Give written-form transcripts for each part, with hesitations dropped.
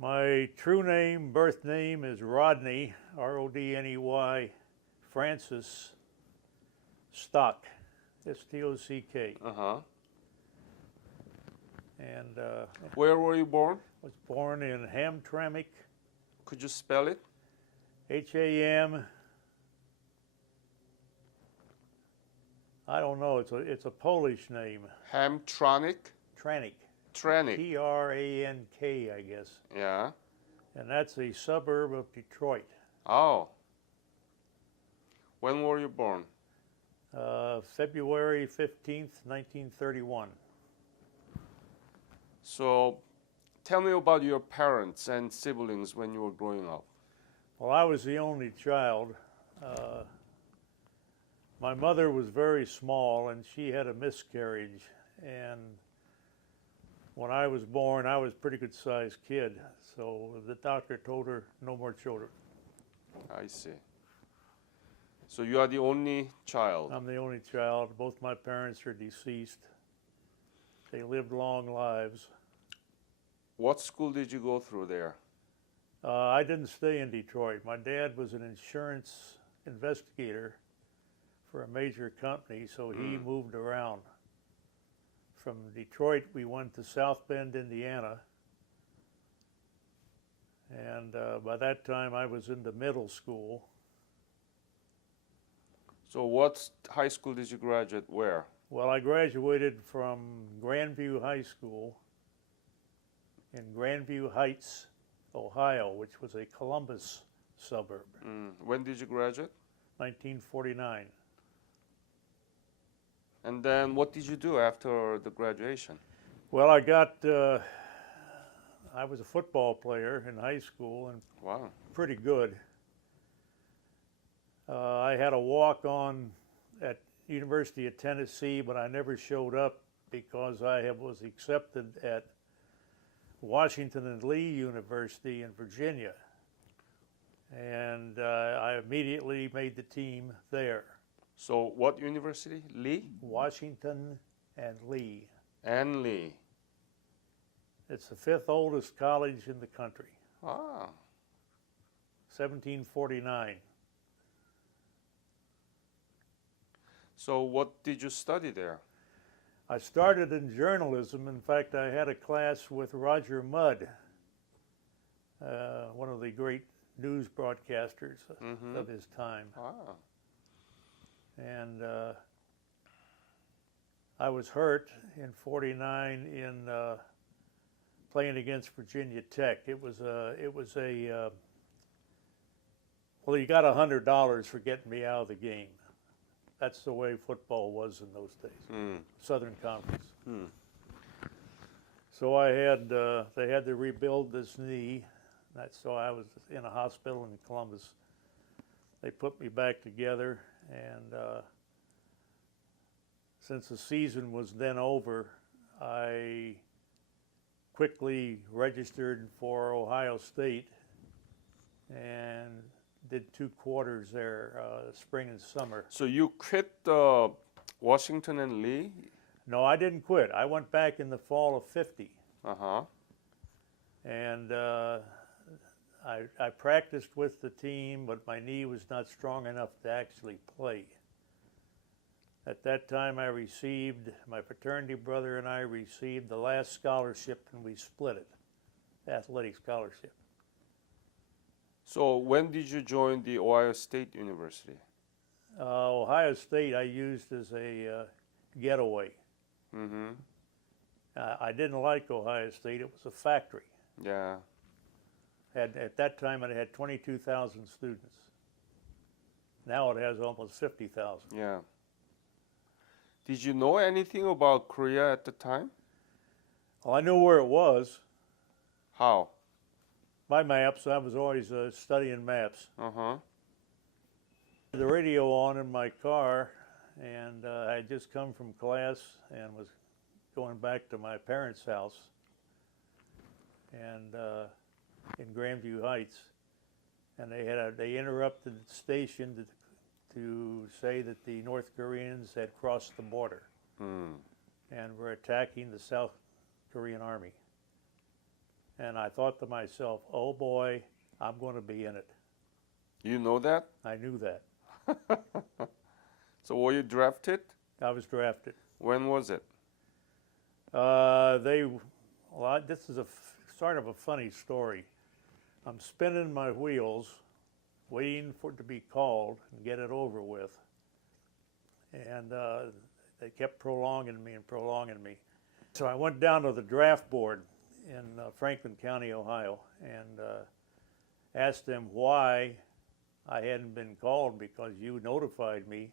My true name, birth name is Rodney, R-O-D-N-E-Y, Francis Stock, S-T-O-C-K. Uh-huh. And Where were you born? was born in Hamtramck, Could you spell it? H-A-M, I don't know, it's a Polish name, Hamtramck? Tranik, Tranik. T-R-A-N-K, I guess. Yeah. And that's a suburb of Detroit. Oh. When were you born? February 15th, 1931. So, tell me about your parents and siblings when you were growing up. Well, I was the only child. My mother was very small and she had a miscarriage. And when I was born, I was a pretty good sized kid. So the doctor told her no more children. I see. So you are the only child. I'm the only child. Both my parents are deceased. They lived long lives. What school did you go through there? I didn't stay in Detroit. My dad was an insurance investigator for a major company, so he moved around. From Detroit, we went to South Bend, Indiana. And by that time, I was into middle school. So what high school did you graduate where? Well, I graduated from Grandview High School in Grandview Heights, Ohio, which was a Columbus suburb. When did you graduate? 1949. And then what did you do after the graduation? Well, I was a football player in high school and Wow. pretty good. I had a walk-on at University of Tennessee, but I never showed up because I was accepted at Washington and Lee University in Virginia. And I immediately made the team there. So what university? Lee? Washington and Lee. And Lee. It's the fifth oldest college in the country. Ah. 1749. So what did you study there? I started in journalism. In fact, I had a class with Roger Mudd, one of the great news broadcasters of his time. Ah. And I was hurt in '49 in playing against Virginia Tech. Well, you got $100 for getting me out of the game. That's the way football was in those days. Southern Conference. So they had to rebuild this knee. So I was in a hospital in Columbus. They put me back together, and since the season was then over, I quickly registered for Ohio State and did 2 quarters there, spring and summer. So you quit Washington and Lee? No, I didn't quit. I went back in the fall of '50. Uh-huh. And I practiced with the team, but my knee was not strong enough to actually play. At that time, my fraternity brother and I received the last scholarship, and we split it, athletic scholarship. So when did you join the Ohio State University? Ohio State I used as a getaway. I didn't like Ohio State. It was a factory. Yeah. At that time, it had 22,000 students. Now it has almost 50,000. Yeah. Did you know anything about Korea at the time? Well, I knew where it was. How? My maps, I was always studying maps. Uh-huh. The radio on in my car, and I had just come from class and was going back to my parents' house and in Grandview Heights, and they interrupted the station to say that the North Koreans had crossed the border and were attacking the South Korean army. And I thought to myself, oh boy, I'm going to be in it. You know that? I knew that. So were you drafted? I was drafted. When was it? This is sort of a funny story. I'm spinning my wheels, waiting for it to be called and get it over with. And they kept prolonging me and prolonging me. So I went down to the draft board in Franklin County, Ohio, and asked them why I hadn't been called, because you notified me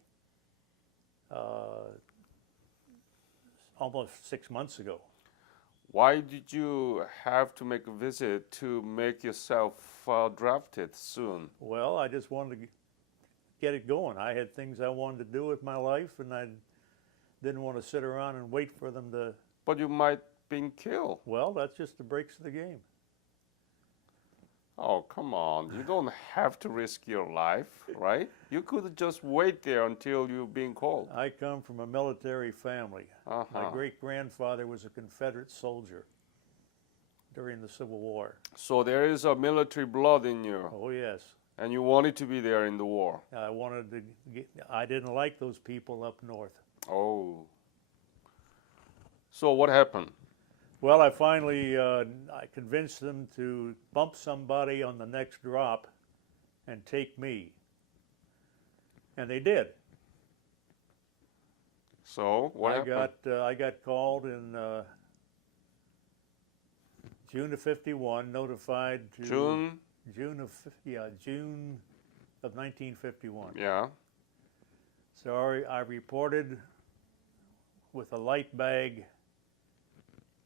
almost 6 months ago. Why did you have to make a visit to make yourself drafted soon? Well, I just wanted to get it going. I had things I wanted to do with my life, and I didn't want to sit around and wait for them to. But you might been killed. Well, that's just the breaks of the game. Oh, come on. You don't have to risk your life, right? You could just wait there until you're being called. I come from a military family. My great-grandfather was a Confederate soldier during the Civil War. So there is a military blood in you. Oh, yes. And you wanted to be there in the war. I didn't like those people up north. Oh. So what happened? Well, I finally I convinced them to bump somebody on the next drop and take me. And they did. So what happened? I got called in June of '51, notified to June of 1951. Yeah. So I reported with a light bag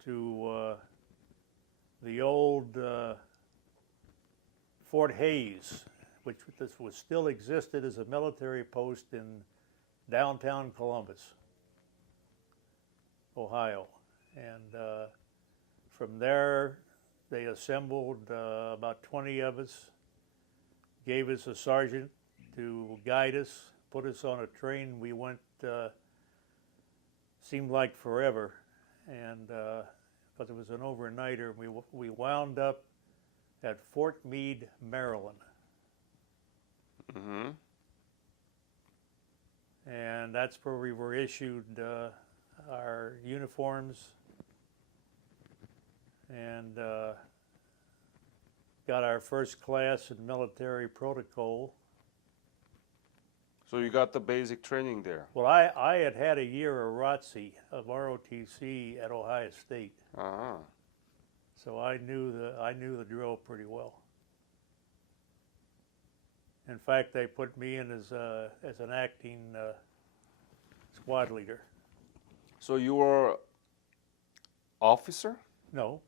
to the old Fort Hayes, which still existed as a military post in downtown Columbus, Ohio. And from there, they assembled about 20 of us, gave us a sergeant to guide us, put us on a train. We went, seemed like forever, and because it was an overnighter, we wound up at Fort Meade, Maryland. Mm-hmm. And that's where we were issued our uniforms and got our first class in military protocol. So you got the basic training there. Well, I had had a year of ROTC at Ohio State, so I knew the drill pretty well. In fact, they put me in as an acting squad leader. So you were officer? No,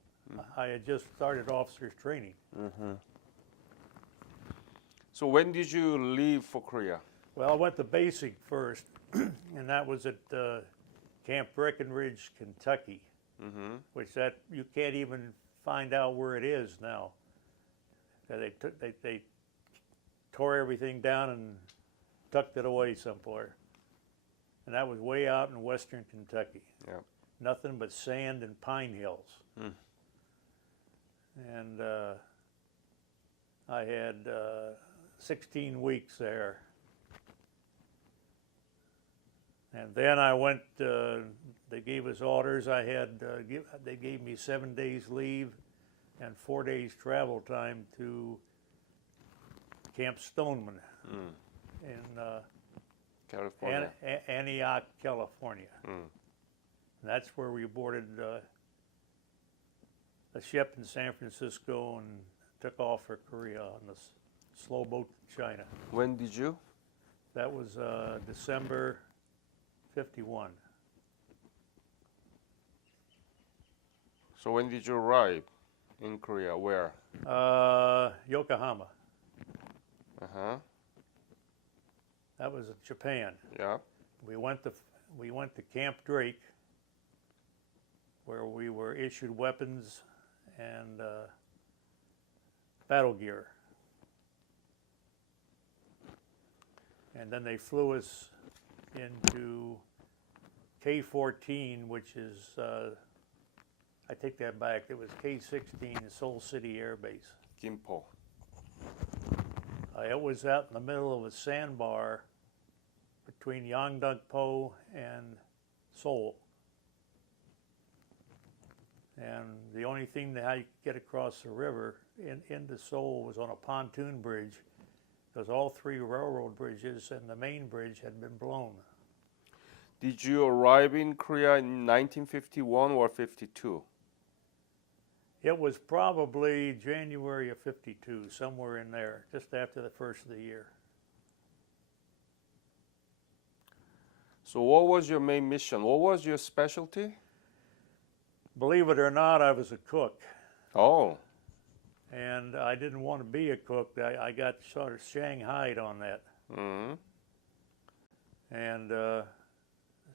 I had just started officers training. Mm-hmm. So when did you leave for Korea? Well, I went to basic first, and that was at Camp Breckenridge, Kentucky, which you can't even find out where it is now. They tore everything down and tucked it away somewhere, and that was way out in western Kentucky. Yeah. Nothing but sand and pine hills. And I had 16 weeks there. And then I went, they gave us orders. They gave me 7 days leave and 4 days travel time to Camp Stoneman in California. Antioch, California. And that's where we boarded a ship in San Francisco and took off for Korea on the slow boat to China. When did you? That was December '51. So when did you arrive in Korea? Where? Yokohama. Uh-huh. That was in Japan. Yeah. We went to Camp Drake, where we were issued weapons and battle gear. And then they flew us into K-14, which is I take that back. It was K-16, Seoul City Air Base. Gimpo. It was out in the middle of a sandbar between Yeongdeung-po and Seoul. And the only thing that how you could get across the river into Seoul was on a pontoon bridge, because all three railroad bridges and the main bridge had been blown. Did you arrive in Korea in 1951 or 52? It was probably January of 52, somewhere in there, just after the first of the year. So what was your main mission? What was your specialty? Believe it or not, I was a cook. Oh, And I didn't want to be a cook. I got sort of shanghaied on that. mm-hmm. And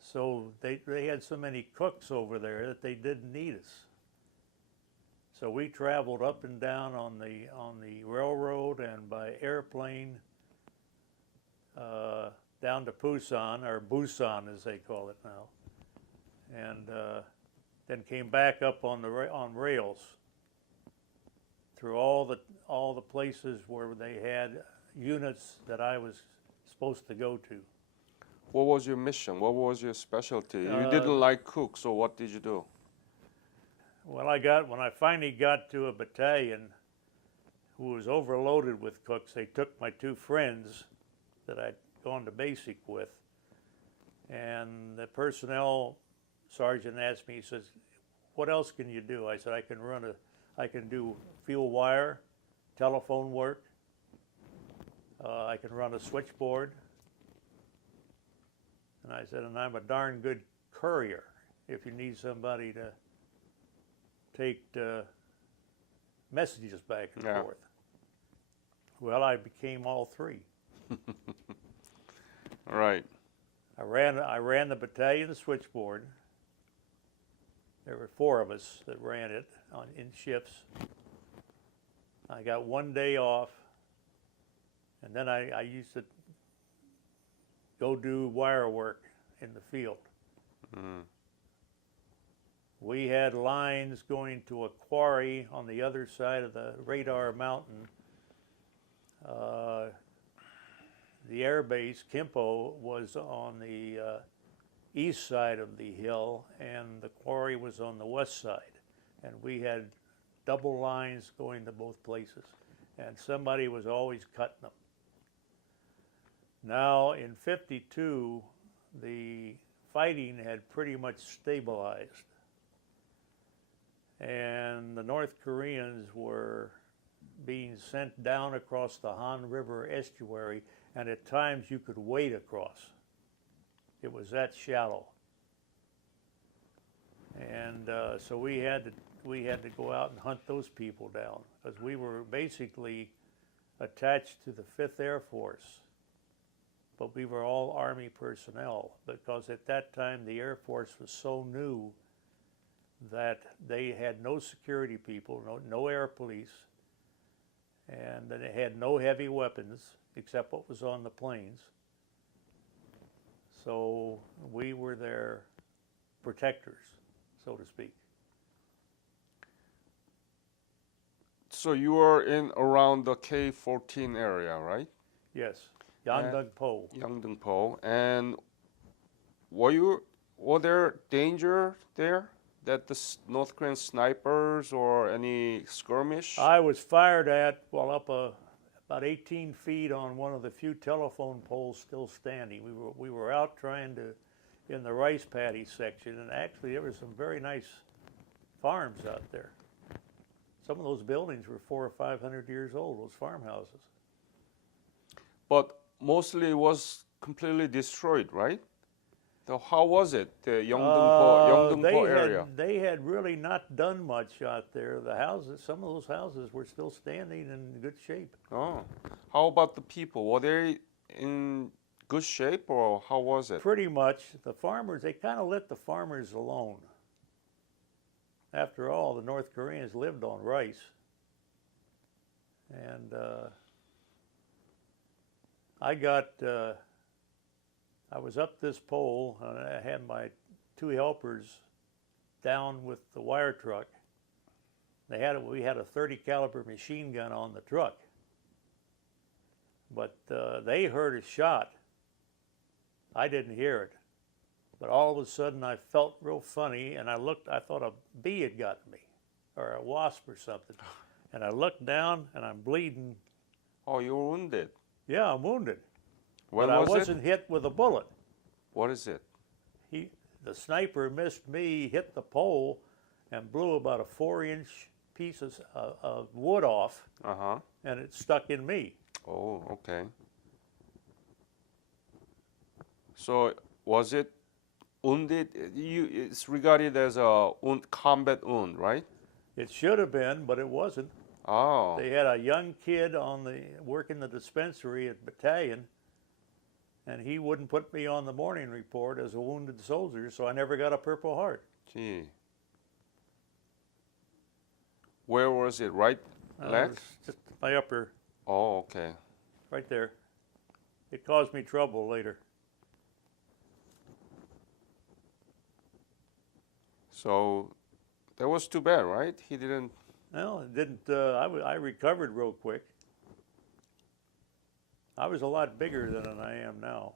so they had so many cooks over there that they didn't need us. So we traveled up and down on the railroad and by airplane down to Busan, or Busan as they call it now, and then came back up on rails through all the places where they had units that I was supposed to go to. What was your mission? What was your specialty? You didn't like cook, so what did you do? Well, when I finally got to a battalion who was overloaded with cooks, they took my two friends that I'd gone to basic with, and the personnel sergeant asked me, he says, "What else can you do?" I said, I can do field wire, telephone work, I can run a switchboard." And I said, "And I'm a darn good courier if you need somebody to take messages back and Yeah. forth." Well, I became all three. Right. I ran the battalion switchboard. There were 4 of us that ran it in shifts. I got 1 day off, and then I used to go do wire work in the field. Mm. We had lines going to a quarry on the other side of the radar mountain. The air base, Kimpo, was on the east side of the hill, and the quarry was on the west side. And we had double lines going to both places, and somebody was always cutting them. Now, in 52, the fighting had pretty much stabilized, and the North Koreans were being sent down across the Han River estuary, and at times you could wade across. It was that shallow. And so we had to go out and hunt those people down, because we were basically attached to the 5th Air Force, but we were all Army personnel, because at that time the Air Force was so new that they had no security people, no air police, and they had no heavy weapons except what was on the planes. So we were their protectors, so to speak. So you were in around the K-14 area, right? Yes, Yeongdeung-po. Yeongdeung-po. And were there danger there? That the North Korean snipers or any skirmish? I was fired at while up about 18 feet on one of the few telephone poles still standing. We were out trying to, in the rice paddy section, and actually there were some very nice farms out there. Some of those buildings were 400 or 500 years old, those farmhouses. But mostly it was completely destroyed, right? So how was it, the Yeongdeung-po area? They had really not done much out there. The houses, some of those houses were still standing in good shape. Oh, how about the people? Were they in good shape, or how was it? Pretty much. The farmers, they kind of let the farmers alone. After all, the North Koreans lived on rice. And I was up this pole, and I had my 2 helpers down with the wire truck. We had a 30 caliber machine gun on the truck, but they heard a shot. I didn't hear it, but all of a sudden I felt real funny, and I looked. I thought a bee had gotten me, or a wasp or something, and I looked down and I'm bleeding. Oh, you were wounded. Yeah, I'm wounded, When but was I wasn't hit with a bullet. What is it? The sniper missed me, hit the pole, and blew about a 4-inch piece of wood off, Uh-huh. and it stuck in me. Oh, okay. So was it wounded? It's regarded as a combat wound, right? It should have been, but it wasn't. Oh. They had a young kid working the dispensary at battalion, and he wouldn't put me on the morning report as a wounded soldier, so I never got a Purple Heart. Gee. Where was it? Right It leg? was just my upper, Oh, okay. right there. It caused me trouble later. So that was too bad, right? He didn't. Well, it didn't. I recovered real quick. I was a lot bigger than I am now.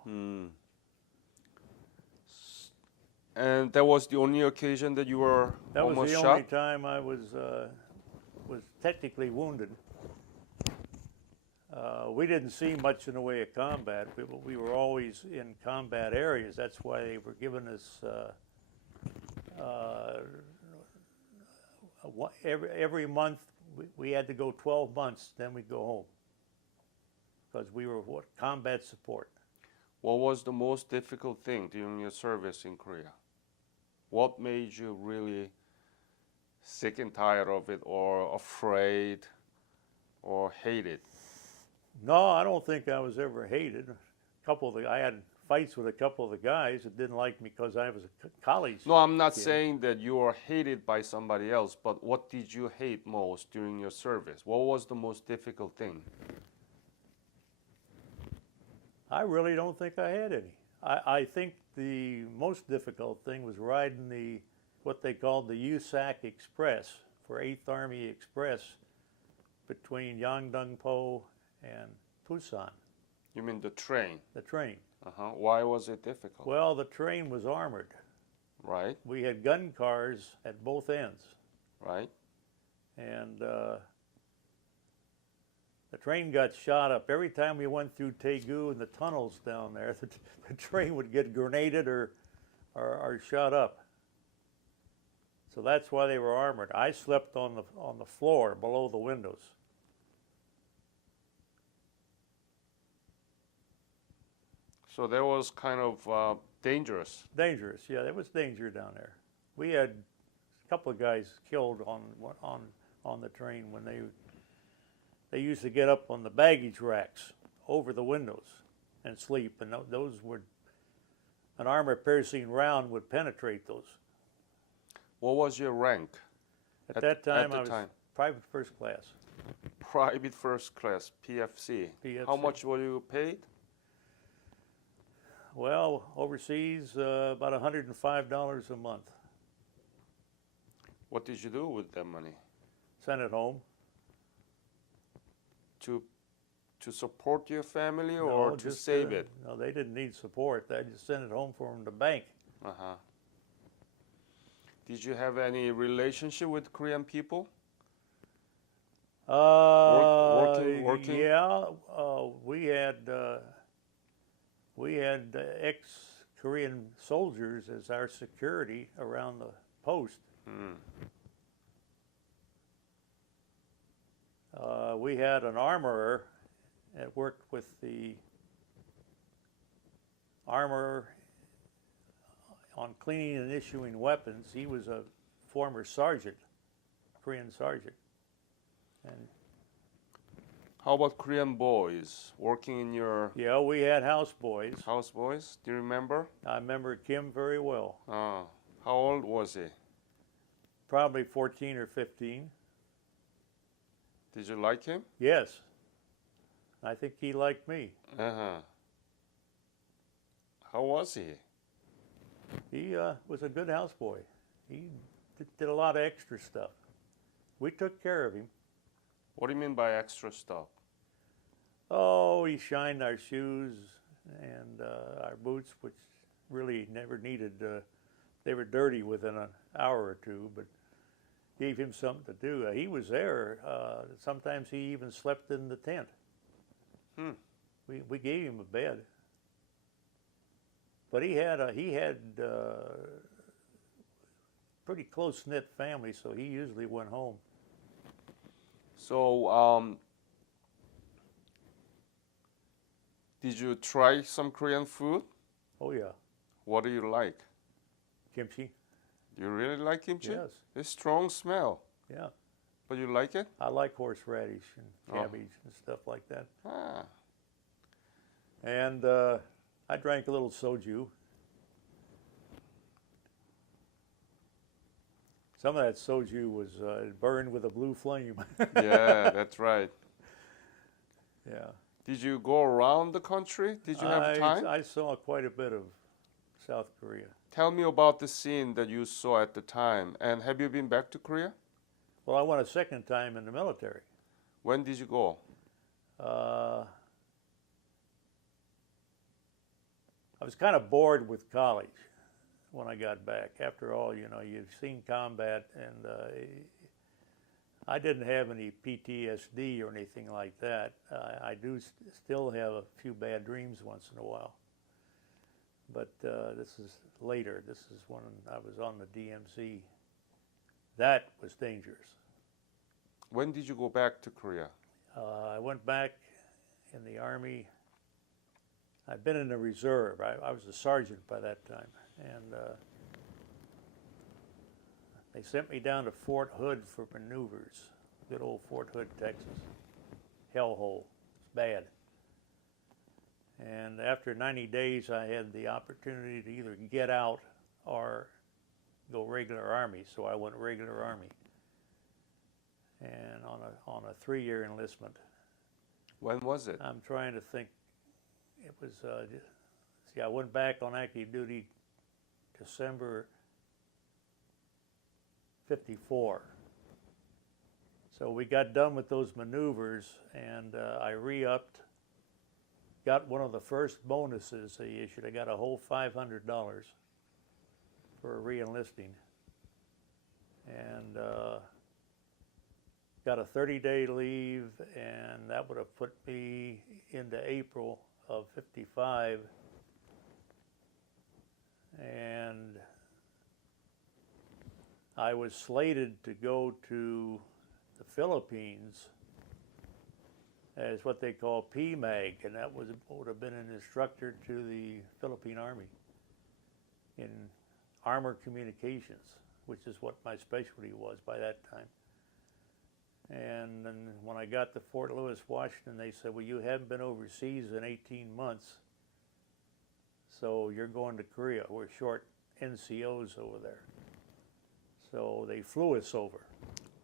And that was the only occasion that you were That was almost the shot? only time I was technically wounded. We didn't see much in the way of combat. We were always in combat areas. That's why they were giving us every month. We had to go 12 months, then we'd go home because we were combat support. What was the most difficult thing during your service in Korea? What made you really sick and tired of it, or afraid, or hate it? No, I don't think I was ever hated. I had fights with a couple of the guys that didn't like me because I was a college. No, I'm not kid. saying that you are hated by somebody else, but what did you hate most during your service? What was the most difficult thing? I really don't think I had any. I think the most difficult thing was riding what they called the USAC Express for 8th Army Express between Yangdong-po and Busan. You mean the train? The train. Why was it difficult? Well, the train was armored. Right, We had gun cars at both ends, right. and the train got shot up. Every time we went through Daegu and the tunnels down there, the train would get grenaded or shot up. So that's why they were armored. I slept on the floor below the windows. So that was kind of dangerous. Dangerous, yeah. There was danger down there. We had a couple of guys killed on the train when they used to get up on the baggage racks over the windows and sleep, and those would, an armor-piercing round would penetrate those. What was your rank? At that time, the I was time? private first class. Private first class, PFC. How PFC. much were you paid? Well, overseas, about $105 a month. What did you do with that money? Sent it home. To support your family, No, or to just, save it? No, they didn't need support. They just sent it home for them to bank. Uh-huh. Did you have any relationship with Korean people? Working? Yeah, we had ex-Korean soldiers as our security around the post. We had an armorer that worked with the armorer on cleaning and issuing weapons. He was a former sergeant, Korean sergeant. And How about Korean boys working in your yeah, we had houseboys. houseboys? Do you remember? I remember Kim very well. How old was he? Probably 14 or 15. Did you like him? Yes. I think he liked me. Uh-huh. How was he? He was a good houseboy. He did a lot of extra stuff. We took care of him. What do you mean by extra stuff? Oh, he shined our shoes and our boots, which really never needed. They were dirty within an hour or two, but gave him something to do. He was there. Sometimes he even slept in the tent. We gave him a bed, but he had pretty close knit family, so he usually went home. So, did you try some Korean food? Oh yeah, What do you like? kimchi. Do you really like kimchi? Yes. It's strong smell, Yeah, but you like it? I like horseradish and Oh. cabbage and stuff like that. Ah, And I drank a little soju. Some of that soju was burned with a blue flame. yeah, that's right. Yeah. Did you go around the country? Did you have time? I saw quite a bit of South Korea. Tell me about the scene that you saw at the time. And have you been back to Korea? Well, I went a second time in the military. When did you go? I was kind of bored with college when I got back. After all, you know, you've seen combat, and I didn't have any PTSD or anything like that. I do still have a few bad dreams once in a while. But this is later. This is when I was on the DMZ. That was dangerous. When did you go back to Korea? I went back in the Army. I'd been in the reserve. I was a sergeant by that time. And they sent me down to Fort Hood for maneuvers. Good old Fort Hood, Texas. Hellhole. It's bad. And after 90 days, I had the opportunity to either get out or go regular Army. So I went regular Army. And on a 3-year enlistment. When was it? I'm trying to think. It was, I went back on active duty December 54. So we got done with those maneuvers, and I re-upped, got one of the first bonuses they issued. I got a whole $500 for re-enlisting, and got a 30-day leave, and that would have put me into April of 55. And I was slated to go to the Philippines as what they call PMAG, and that would have been an instructor to the Philippine Army in armor communications, which is what my specialty was by that time. And then when I got to Fort Lewis, Washington, they said, well, you haven't been overseas in 18 months, so you're going to Korea. We're short NCOs over there. So they flew us over.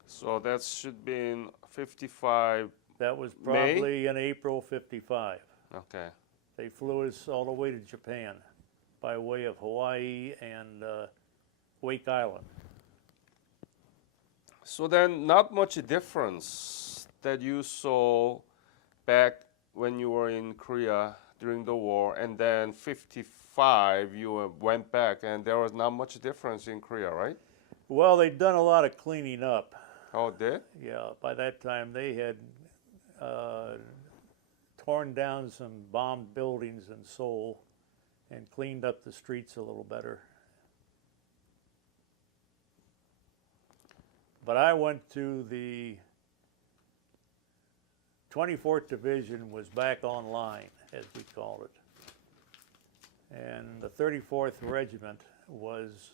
So that should be in 55. That was May? probably in April 55. Okay. They flew us all the way to Japan by way of Hawaii and Wake Island. So then, not much difference that you saw back when you were in Korea during the war, and then 55 you went back, and there was not much difference in Korea, right? Well, they'd done a lot of cleaning up. Oh, did? Yeah, by that time they had torn down some bombed buildings in Seoul and cleaned up the streets a little better. But I went to the 24th Division was back online, as we called it. And the 34th Regiment was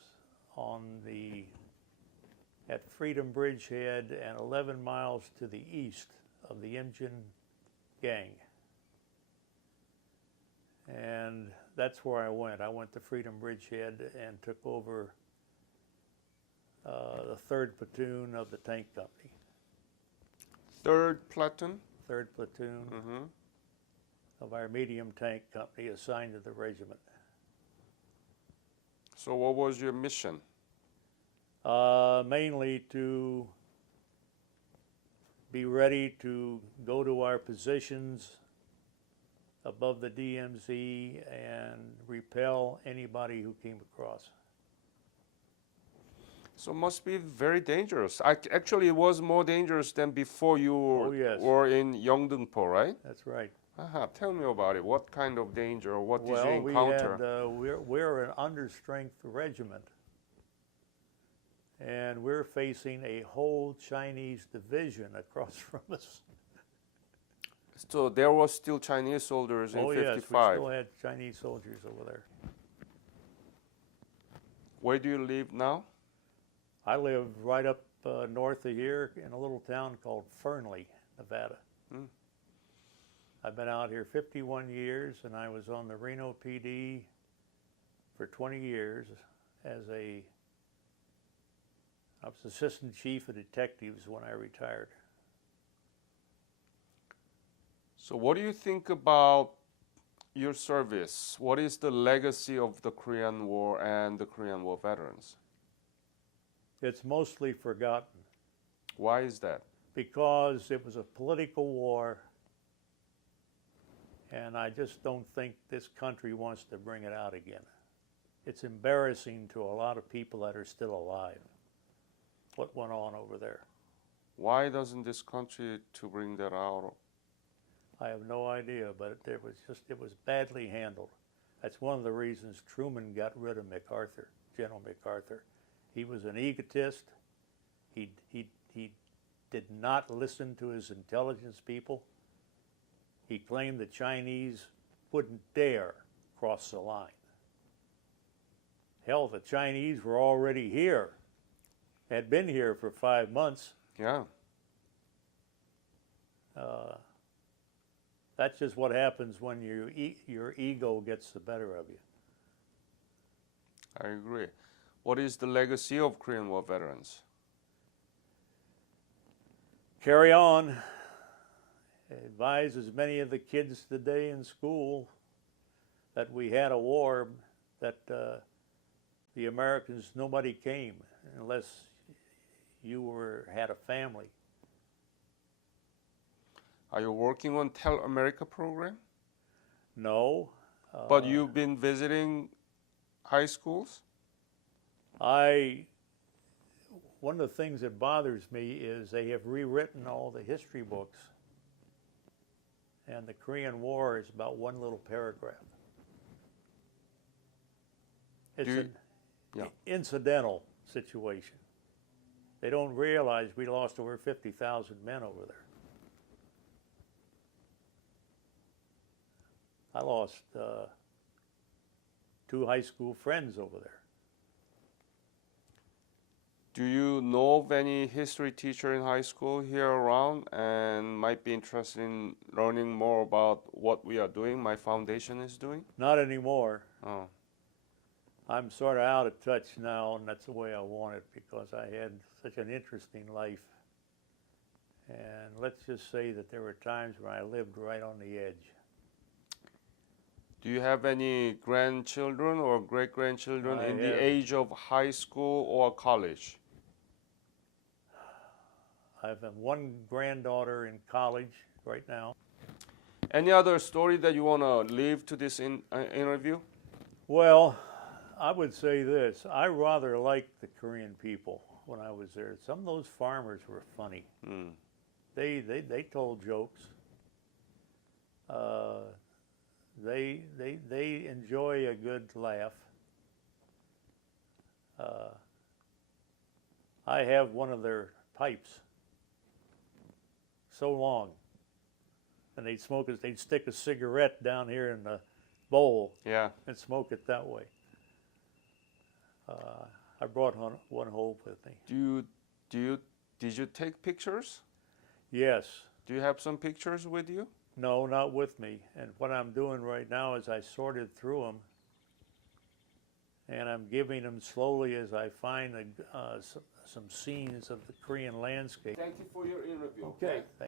at Freedom Bridgehead and 11 miles to the east of the Imjin Gang. And that's where I went. I went to Freedom Bridgehead and took over the 3rd Platoon of the Tank Company. 3rd Platoon? 3rd Platoon of our medium tank company assigned to the regiment. So what was your mission? Mainly to be ready to go to our positions above the DMZ and repel anybody who came across. So it must be very dangerous. Actually, it was more dangerous than before you Oh, yes. were in Yeongdeungpo, right? That's right. Tell me about it. What kind of danger, or what did you Well, encounter? we're an understrength regiment, and we're facing a whole Chinese division across from us. So there was still Chinese soldiers in Oh, yes, we 55. still had Chinese soldiers over there. Where do you live now? I live right up north of here in a little town called Fernley, Nevada. Mm. I've been out here 51 years, and I was on the Reno PD for 20 years I was assistant chief of detectives when I retired. So what do you think about your service? What is the legacy of the Korean War and the Korean War veterans? It's mostly forgotten Why is that? because it was a political war, and I just don't think this country wants to bring it out again. It's embarrassing to a lot of people that are still alive, what went on over there. Why doesn't this country to bring that out? I have no idea, but it was badly handled. That's one of the reasons Truman got rid of MacArthur, General MacArthur. He was an egotist. He did not listen to his intelligence people. He claimed the Chinese wouldn't dare cross the line. Hell, the Chinese were already here, had been here for 5 months. Yeah. That's just what happens when your ego gets the better of you. I agree. What is the legacy of Korean War veterans? Carry on. Advise as many of the kids today in school that we had a war, that the Americans, nobody came unless you had a family. Are you working on Tell America program? No. But you've been visiting high schools? One of the things that bothers me is they have rewritten all the history books, and the Korean War is about one little paragraph. It's an incidental situation. They don't realize we lost over 50,000 men over there. I lost 2 high school friends over there. Do you know of any history teacher in high school here around and might be interested in learning more about what we are doing, my foundation is doing? Not anymore. Oh. I'm sort of out of touch now, and that's the way I want it because I had such an interesting life. And let's just say that there were times when I lived right on the edge. Do you have any grandchildren or great-grandchildren in the have. age of high school or college? I have 1 granddaughter in college right now. Any other story that you want to leave to this interview? Well, I would say this. I rather liked the Korean people when I was there. Some of those farmers were funny. Mm. They told jokes. They enjoy a good laugh. I have one of their pipes so long, and they'd stick a cigarette down here in the bowl, Yeah. and smoke it that way. I brought one home with me. Did you take pictures? Yes. Do you have some pictures with you? No, not with me. And what I'm doing right now is I sorted through them, and I'm giving them slowly as I find some scenes of the Korean landscape. Thank you for your interview. Okay.